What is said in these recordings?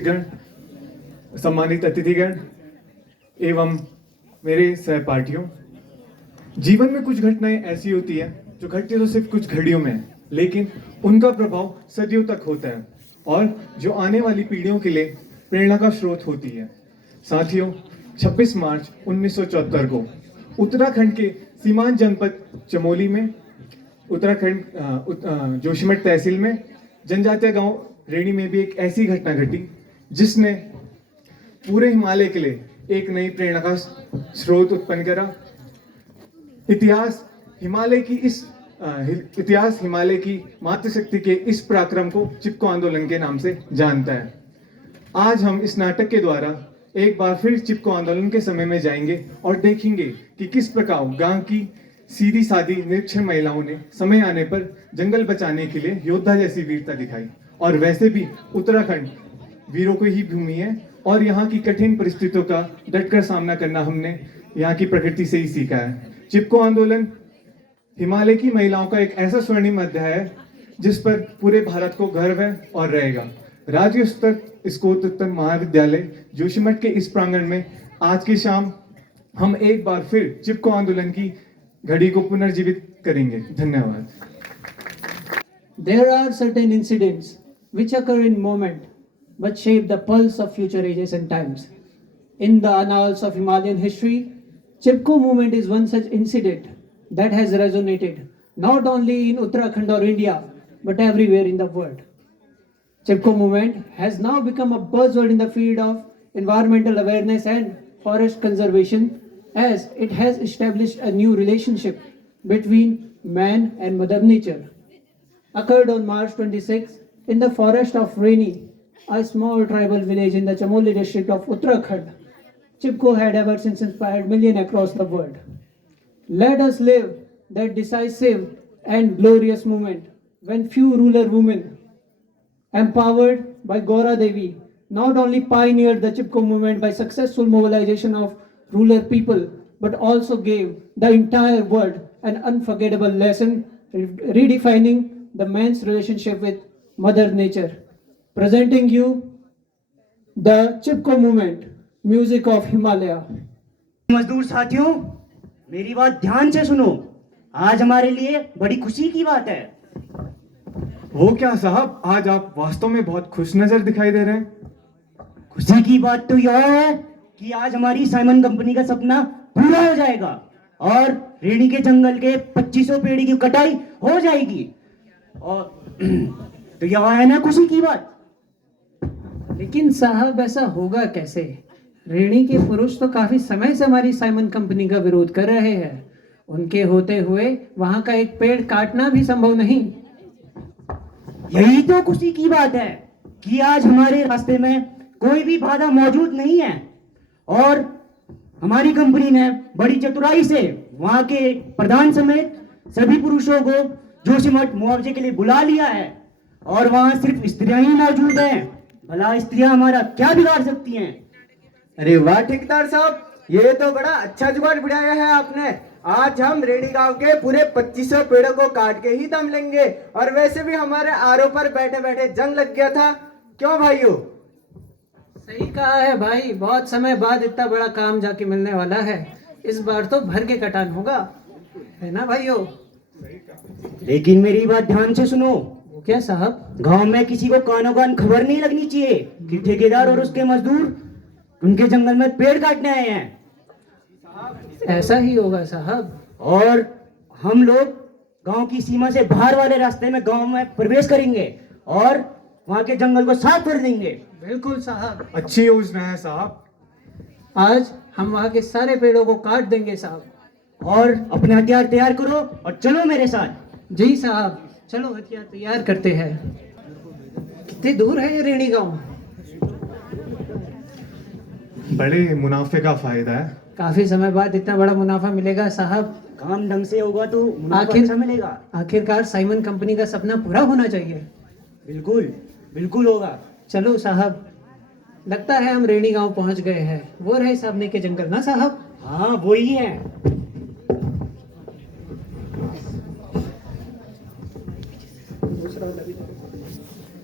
गण, सम्मानित अतिथिगण एवं मेरे सहपाठियों, जीवन में कुछ घटनाएं ऐसी होती है जो घटती तो सिर्फ कुछ घड़ियों में है, लेकिन उनका प्रभाव सदियों तक होता है और जो आने वाली पीढ़ियों के लिए प्रेरणा का स्रोत होती है। साथियों, 26 मार्च 1974 को उत्तराखंड के सीमांत जनपद चमोली में उत्तराखंड जोशीमठ तहसील में जनजातीय गांव रेणी में भी एक ऐसी घटना घटी जिसने पूरे हिमालय के लिए एक नई प्रेरणा का स्रोत उत्पन्न करा। इतिहास हिमालय की मातृशक्ति के इस पराक्रम को चिपको आंदोलन के नाम से जानता है। आज हम इस नाटक के द्वारा एक बार फिर चिपको आंदोलन के समय में जाएंगे और देखेंगे कि किस प्रकार गांव की सीधी सादी निरक्षर महिलाओं ने समय आने पर जंगल बचाने के लिए योद्धा जैसी वीरता दिखाई। और वैसे भी उत्तराखंड वीरों की ही भूमि है और यहाँ की कठिन परिस्थितियों का डटकर सामना करना हमने यहाँ की प्रकृति से ही सीखा है। चिपको आंदोलन हिमालय की महिलाओं का एक ऐसा स्वर्णिम अध्याय है जिस पर पूरे भारत को गर्व है और रहेगा। राज्य स्तर स्कोत्तर महाविद्यालय जोशीमठ के इस प्रांगण में आज की शाम हम एक बार फिर चिपको आंदोलन की घड़ी को पुनर्जीवित करेंगे। धन्यवाद। There are certain incidents which occur in moment but shape the pulse of future ages and times. In the annals of Himalayan history, Chipko movement is one such incident that has resonated not only in Uttarakhand or India but everywhere in the world. Chipko movement has now become a buzzword in the field of environmental awareness and forest conservation, as it has established a new relationship between man and Mother Nature. Occurred on March 26 in the forest of Reni, a small tribal village in the Chamoli district of Uttarakhand. Chipko had ever since inspired millions across the world. Let us live that decisive and glorious moment when few ruler women, empowered by Gora Devi, not only pioneered the Chipko movement by successful mobilization of ruler people, but also gave the entire world an unforgettable lesson, redefining the man's relationship with Mother Nature. Presenting you the Chipko movement, music of Himalaya. मजदूर साथियों, मेरी बात ध्यान से सुनो। आज हमारे लिए बड़ी खुशी की बात है। वो क्या साहब, आज आप वास्तव में बहुत खुश नजर दिखाई दे रहे हैं। खुशी की बात तो यह है कि आज हमारी साइमन कंपनी का सपना पूरा हो जाएगा और रेणी के जंगल के 2500 पेड़ की कटाई हो जाएगी। और तो यह है ना खुशी की बात। लेकिन साहब, ऐसा होगा कैसे? रेणी के पुरुष तो काफी समय से हमारी साइमन कंपनी का विरोध कर रहे हैं। उनके होते हुए वहां का एक पेड़ काटना भी संभव नहीं। यही तो खुशी की बात है कि आज हमारे रास्ते में कोई भी बाधा मौजूद नहीं है और हमारी कंपनी ने बड़ी चतुराई से वहां के प्रधान समेत सभी पुरुषों को जोशीमठ मुआवजे के लिए बुला लिया है और वहां सिर्फ स्त्रियां ही मौजूद हैं। भला स्त्रियां हमारा क्या बिगाड़ सकती हैं? अरे वाह ठेकेदार साहब, ये तो बड़ा अच्छा जुगाड़ बढ़ाया है आपने। आज हम रेणी गांव के पूरे 2500 पेड़ों को काट के ही दम लेंगे। और वैसे भी हमारे आरओ पर बैठे बैठे जंग लग गया था, क्यों भाइयों? सही कहा है भाई, बहुत समय बाद इतना बड़ा काम जाके मिलने वाला है। इस बार तो भर के कटान होगा, है ना भाइयों? लेकिन मेरी बात ध्यान से सुनो। वो क्या साहब? गांव में किसी को कानो कान खबर नहीं लगनी चाहिए कि ठेकेदार और उसके मजदूर उनके जंगल में पेड़ काटने आए हैं। ऐसा ही होगा साहब। और हम लोग गांव की सीमा से बाहर वाले रास्ते में गांव में प्रवेश करेंगे और वहां के जंगल को साफ कर देंगे। बिल्कुल साहब, अच्छी योजना है साहब। आज हम वहां के सारे पेड़ों को काट देंगे साहब। और अपने हथियार तैयार करो और चलो मेरे साथ। जी साहब, चलो हथियार तैयार करते हैं। कितनी दूर है ये रेणी गांव? बड़े मुनाफे का फायदा है। काफी समय बाद इतना बड़ा मुनाफा मिलेगा साहब। काम ढंग से होगा तो मुनाफा आखिर अच्छा मिलेगा। आखिरकार साइमन कंपनी का सपना पूरा होना चाहिए। बिल्कुल बिल्कुल होगा। चलो साहब, लगता है हम रेणी गांव पहुंच गए हैं। वो रहे सामने के जंगल ना साहब? हाँ वही है।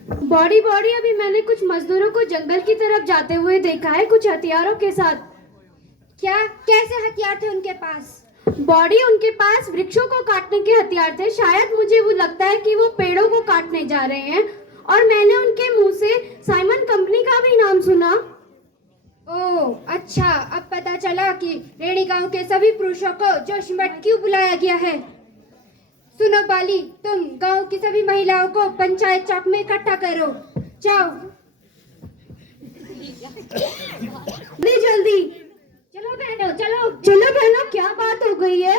बॉडी बॉडी अभी मैंने कुछ मजदूरों को जंगल की तरफ जाते हुए देखा है, कुछ हथियारों के साथ। क्या? कैसे हथियार थे उनके पास? बॉडी, उनके पास वृक्षों को काटने के हथियार थे। शायद मुझे वो लगता है कि वो पेड़ों को काटने जा रहे हैं। और मैंने उनके मुंह से साइमन कंपनी का भी नाम सुना। ओह अच्छा, अब पता चला कि रेणी गांव के सभी पुरुषों को जोशीमठ क्यों बुलाया गया है। सुनो बाली, तुम गांव की सभी महिलाओं को पंचायत चौक में इकट्ठा करो। जाओ जल्दी। चलो बहनों, चलो। चलो बहनों, क्या बात हो गई है?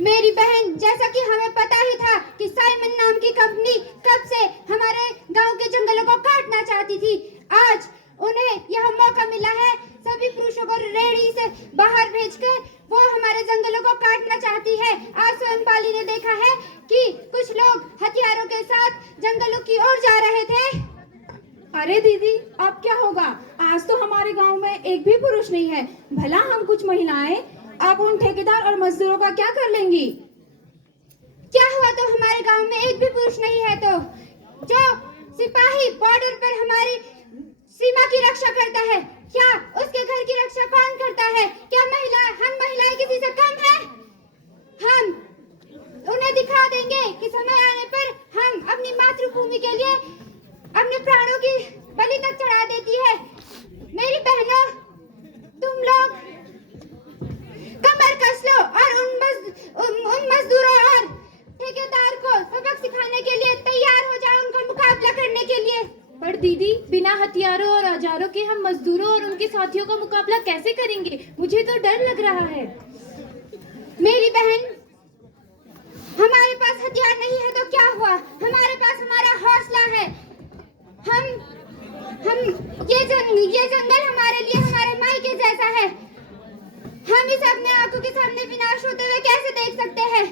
मेरी बहन, जैसा कि हमें पता ही था कि साइमन नाम की कंपनी कब से हमारे गांव के जंगलों को काटना चाहती थी, आज उन्हें यह मौका मिला है। सभी पुरुषों को रेड़ी से बाहर भेजकर वो हमारे जंगलों को काटना चाहती है। आज स्वयं पाली ने देखा है कि कुछ लोग हथियारों के साथ जंगलों की ओर जा रहे थे। अरे दीदी, अब क्या होगा? आज तो हमारे गांव में एक भी पुरुष नहीं है। भला हम कुछ महिलाएं अब उन ठेकेदार और मजदूरों का क्या कर लेंगी? क्या हुआ तो हमारे गांव में एक भी पुरुष नहीं है तो जो सिपाही बॉर्डर पर हमारी सीमा की रक्षा करता है, क्या उसके घर की रक्षा कौन करता है? क्या हम महिलाएं किसी से कम हैं? हम उन्हें दिखा देंगे कि समय आने पर हम अपनी मातृभूमि के लिए अपने प्राणों की बलि तक चढ़ा देती है। मेरी बहनों, तुम लोग कमर कस लो और उन मजदूरों और ठेकेदार को सबक सिखाने के लिए तैयार हो जाओ, उनका मुकाबला करने के लिए। पर दीदी, बिना हथियारों और औजारों के हम मजदूरों और उनके साथियों का मुकाबला कैसे करेंगे? मुझे तो डर लग रहा है। मेरी बहन, हमारे पास हथियार नहीं है तो क्या हुआ? हमारे पास हमारा हौसला है। ये जंगल हमारे लिए हमारे मायके जैसा है। हम इसे अपने आंखों के सामने विनाश होते हुए कैसे देख सकते हैं?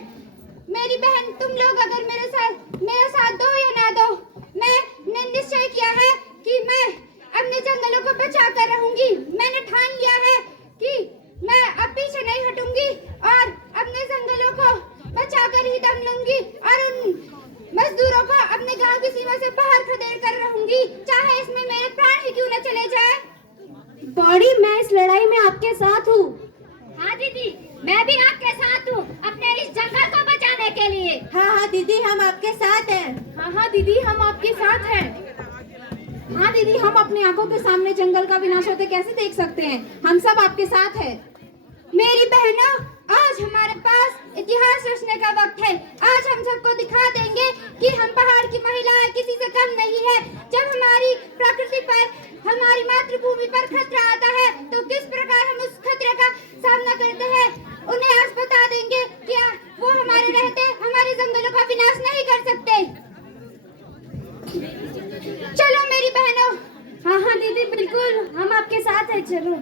मेरी बहन, तुम लोग अगर मेरे साथ दो या ना दो, मैंने निश्चय किया है कि मैं अपने जंगलों को बचा कर रहूंगी। मैंने ठान लिया है कि मैं अब पीछे नहीं हटूंगी और अपने जंगलों को बचा कर ही दम लूंगी और उन मजदूरों को अपने गांव की सीमा से बाहर खदेड़ कर रहूंगी, चाहे इसमें मेरे प्राण ही क्यों न चले जाए। बॉडी, मैं इस लड़ाई में आपके साथ हूँ। हाँ दीदी, मैं भी आपके साथ हूँ अपने इस जंगल को बचाने के लिए। हाँ दीदी, हम आपके साथ हैं। हाँ दीदी, हम आपके साथ हैं। हाँ दीदी, हम अपनी आंखों के सामने जंगल का विनाश होते कैसे देख सकते हैं? हम सब आपके साथ हैं। मेरी बहनों, आज हमारे पास इतिहास रचने का वक्त है। आज हम सबको दिखा देंगे कि हम पहाड़ की महिलाएं किसी से कम नहीं है। जब हमारी प्रकृति पर, हमारी मातृभूमि पर खतरा आता है तो किस प्रकार हम उस खतरे का सामना करते हैं, उन्हें आज बता देंगे कि वो हमारे रहते हमारे जंगलों का विनाश नहीं कर सकते। चलो मेरी बहनों। हाँ दीदी, बिल्कुल, हम आपके साथ हैं। चलो।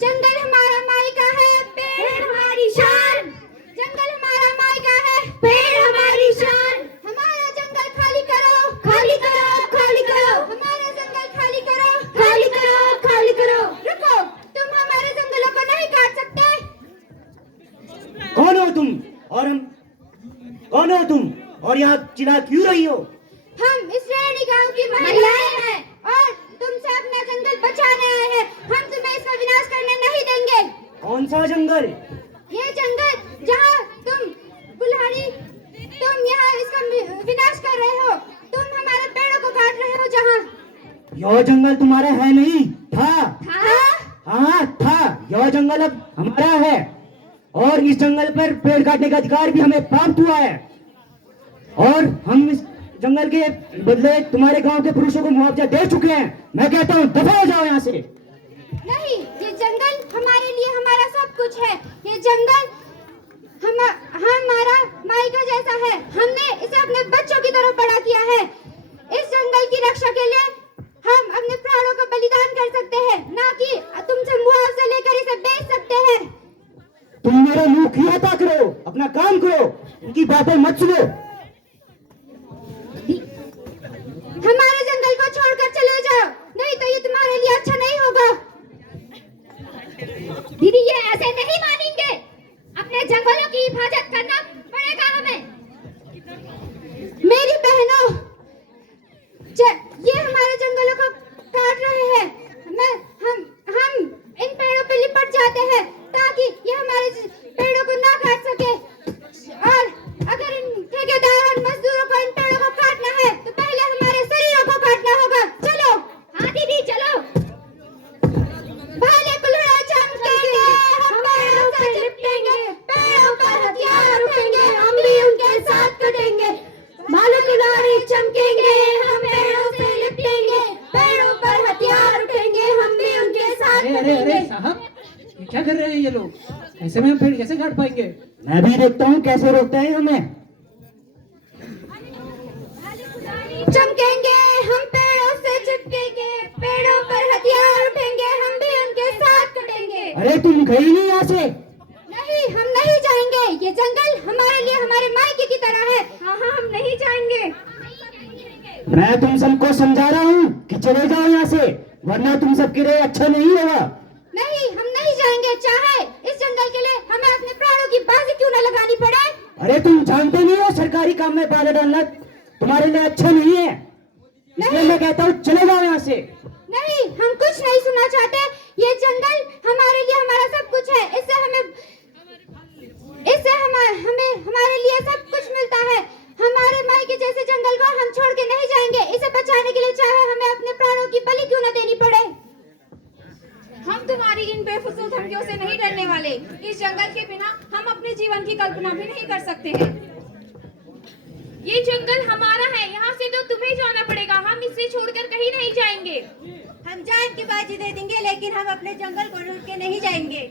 जंगल हमारा मायका है, पेड़ हमारी शान। जंगल हमारा मायका है, पेड़ हमारी शान। हमारा जंगल खाली करो, खाली करो, खाली करो। हमारा जंगल खाली करो, खाली करो, खाली करो। रुको, तुम हमारे जंगलों को नहीं काट सकते। कौन हो तुम? कौन हो तुम और यहाँ चिल्ला क्यों रही हो? हम इस रेणी गांव की महिलाएं हैं और तुमसे अपना जंगल बचाने आए हैं। हम तुम्हें इसका विनाश करने नहीं देंगे। कौन सा जंगल? ये जंगल जहाँ तुम यहाँ इसका विनाश कर रहे हो, तुम हमारे पेड़ों को काट रहे हो। जहाँ यह जंगल तुम्हारा है नहीं था? हाँ था। यह जंगल अब हमारा है और इस जंगल पर पेड़ काटने का अधिकार भी हमें प्राप्त हुआ है और हम इस जंगल के बदले तुम्हारे गांव के पुरुषों को मुआवजा दे चुके हैं। मैं कहता हूँ दफा हो जाओ यहाँ से। नहीं, ये जंगल हमारे लिए हमारा सब कुछ है। ये जंगल हमारा मायका जैसा है। हमने इसे अपने बच्चों की तरह बड़ा किया है। इस जंगल की रक्षा के लिए हम अपने प्राणों का बलिदान कर सकते हैं, ना कि तुमसे मुआवजा लेकर इसे बेच सकते हैं। तुम मेरे मुंह की हत्या करो, अपना काम करो, उनकी बातें मत सुनो। हमारे जंगल को छोड़कर चले जाओ, नहीं तो ये तुम्हारे लिए अच्छा नहीं होगा। दीदी, ये ऐसे हिफाजत करना पड़ेगा हमें। मेरी बहनों, ये हमारे जंगलों को काट रहे हैं। हम इन पेड़ों पे लिपट जाते हैं ताकि ये हमारे पेड़ों को ना काट सके। और अगर इन ठेकेदार और मजदूरों को इन पेड़ों को काटना है तो पहले हमारे शरीरों को काटना होगा। चलो। हाँ दीदी चलो। भाले कुल्हड़ चमकेंगे, हम पेड़ों से लिपटेंगे, पेड़ों पर हथियार उठेंगे, हम भी उनके साथ कटेंगे। भाले कुल्हाड़ी चमकेंगे, हम पेड़ों से लिपटेंगे, पेड़ों पर हथियार उठेंगे, हम भी उनके साथ अरे अरे अरे कटेंगे। साहब, ये क्या कर रहे हैं ये लोग? ऐसे में हम पेड़ कैसे काट पाएंगे? मैं भी देखता हूँ कैसे रोकते हैं हमें। चमकेंगे, हम पेड़ों से चिपकेंगे, पेड़ों पर हथियार उठेंगे, हम भी उनके साथ कटेंगे। अरे तुम गई नहीं यहाँ से? नहीं, हम नहीं जाएंगे। ये जंगल हमारे लिए हमारे मायके की तरह है। हाँ हाँ, हम नहीं जाएंगे। मैं तुम सबको समझा रहा हूँ कि चले जाओ यहाँ से, वरना तुम सबके लिए अच्छा नहीं होगा। नहीं, हम नहीं जाएंगे, चाहे इस जंगल के लिए हमें अपने प्राणों की बाजी क्यों न लगानी पड़े। अरे तुम जानते नहीं हो सरकारी काम में बाधा डालना तुम्हारे लिए अच्छा नहीं है, इसलिए मैं कहता हूँ चले जाओ यहाँ से। नहीं, हम कुछ नहीं सुनना चाहते। ये जंगल हमारे लिए हमारा सब कुछ है। इससे हमें हमारे लिए सब कुछ मिलता है। हमारे मायके जैसे जंगल को हम छोड़ के नहीं जाएंगे। इसे बचाने के लिए चाहे हमें अपने प्राणों की बलि क्यों न देनी पड़े। हम तुम्हारी इन बेफिजूल धमकियों से नहीं डरने वाले। इस जंगल के बिना हम अपने जीवन की कल्पना भी नहीं कर सकते हैं। ये जंगल हमारा है, यहाँ से तो तुम्हें जाना पड़ेगा। हम इसे छोड़कर कहीं नहीं जाएंगे। हम जान की बाजी दे देंगे, लेकिन हम अपने जंगल को छोड़ के नहीं जाएंगे।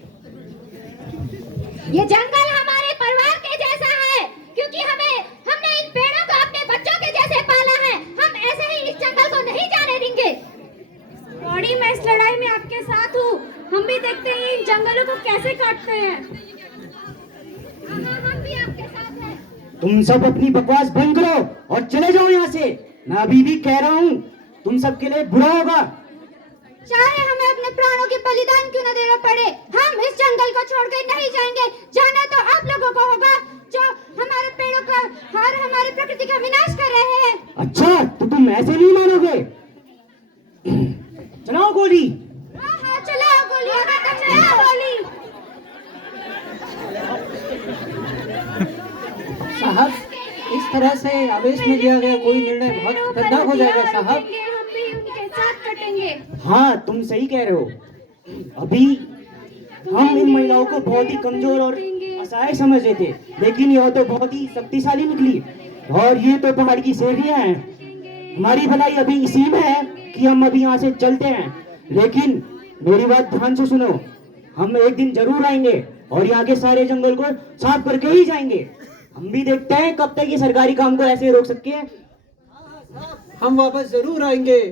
ये जंगल हमारे परिवार के जैसा है, क्योंकि हमने इन पेड़ों को अपने बच्चों के जैसे पाला है। हम ऐसे ही इस जंगल को नहीं जाने देंगे। बॉडी, मैं इस लड़ाई में आपके साथ हूँ। हम भी देखते हैं इन जंगलों को कैसे काटते हैं। हम भी आपके साथ हैं। तुम सब अपनी बकवास बंद करो और चले जाओ यहाँ से। मैं अभी भी कह रहा हूँ तुम सबके लिए बुरा होगा। चाहे हमें अपने प्राणों के बलिदान क्यों न देना पड़े, हम इस जंगल को छोड़कर नहीं जाएंगे। जाना तो आप लोगों को होगा, जो हमारे पेड़ों का और हमारी प्रकृति का विनाश कर रहे हैं। अच्छा, तो तुम ऐसे नहीं मानोगे? चलाओ गोली। हाँ हाँ, चलाओ गोली, चलाओ गोली। साहब, इस तरह से आवेश में लिया गया कोई निर्णय बहुत खतरनाक हो जाएगा साहब। हम भी उनके साथ कटेंगे। हाँ, तुम सही कह रहे हो। अभी हम इन महिलाओं को बहुत ही कमजोर और असहाय समझ रहे थे, लेकिन यह तो बहुत ही शक्तिशाली निकली। और ये तो पहाड़ की शेरियां हैं। हमारी भलाई अभी इसी में है कि हम अभी यहाँ से चलते हैं। लेकिन मेरी बात ध्यान से सुनो, हम एक दिन जरूर आएंगे और यहाँ के सारे जंगल को साफ करके ही जाएंगे। हम भी देखते हैं कब तक ये सरकारी काम को ऐसे रोक सकते हैं। हम वापस जरूर आएंगे। ये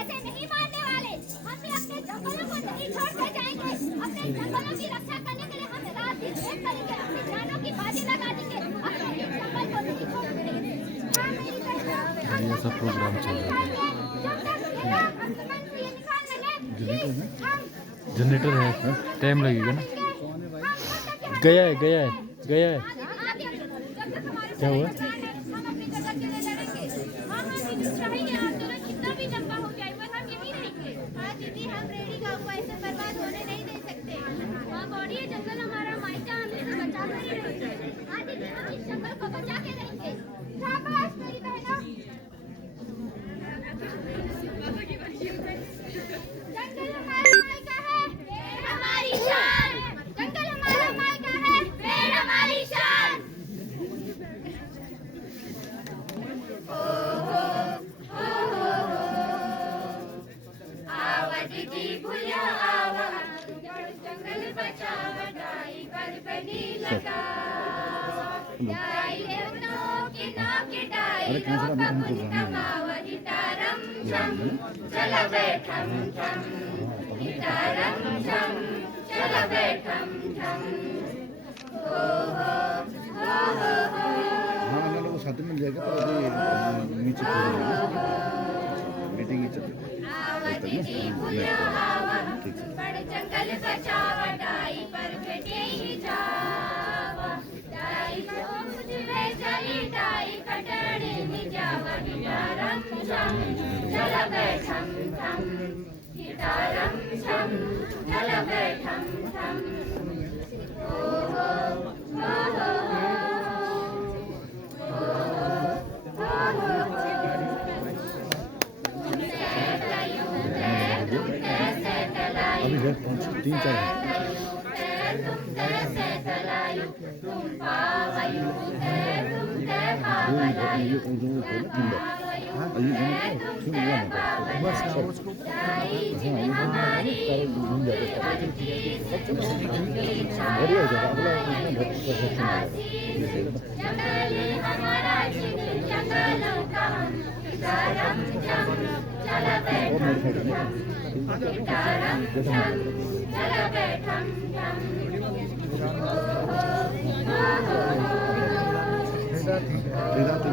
ऐसे नहीं मारने वाले। हम भी अपने जंगलों को नहीं छोड़कर जाएंगे। अपने जंगलों की रक्षा करने के लिए हम रात दिन एक करेंगे, अपनी जानों की बाजी लगा देंगे। अपने इस जंगल को नहीं छोड़ेंगे। हाँ, मेरी बहनों, ये सब प्रोग्राम चल रहा है। जनरेटर है, टाइम लगेगा ना। गया है गया है गया है। क्या हुआ? जंगल हमारा मायका, हम इसे बचा कर ही रहेंगे। हाँ दीदी, हम इस जंगल को बचा के रहेंगे। शाबाश मेरी बहनों। जंगल हमारा मायका है, पेड़ हमारी शान। जंगल हमारा मायका है, पेड़ हमारी शान। आवा दीदी भूलिया आवा, जंगल बचावा, डाई पर बनी लगा। डाई देवनों के नाव के डाई लोका पुण्यमावा, हितारम झम चला बैठम झम, हितारम झम चला बैठम झम। हो हो हो हो हो। खाते मिल जाएगा तो अभी नीचे मीटिंग ही चल रही अभी है 3-4 तेरा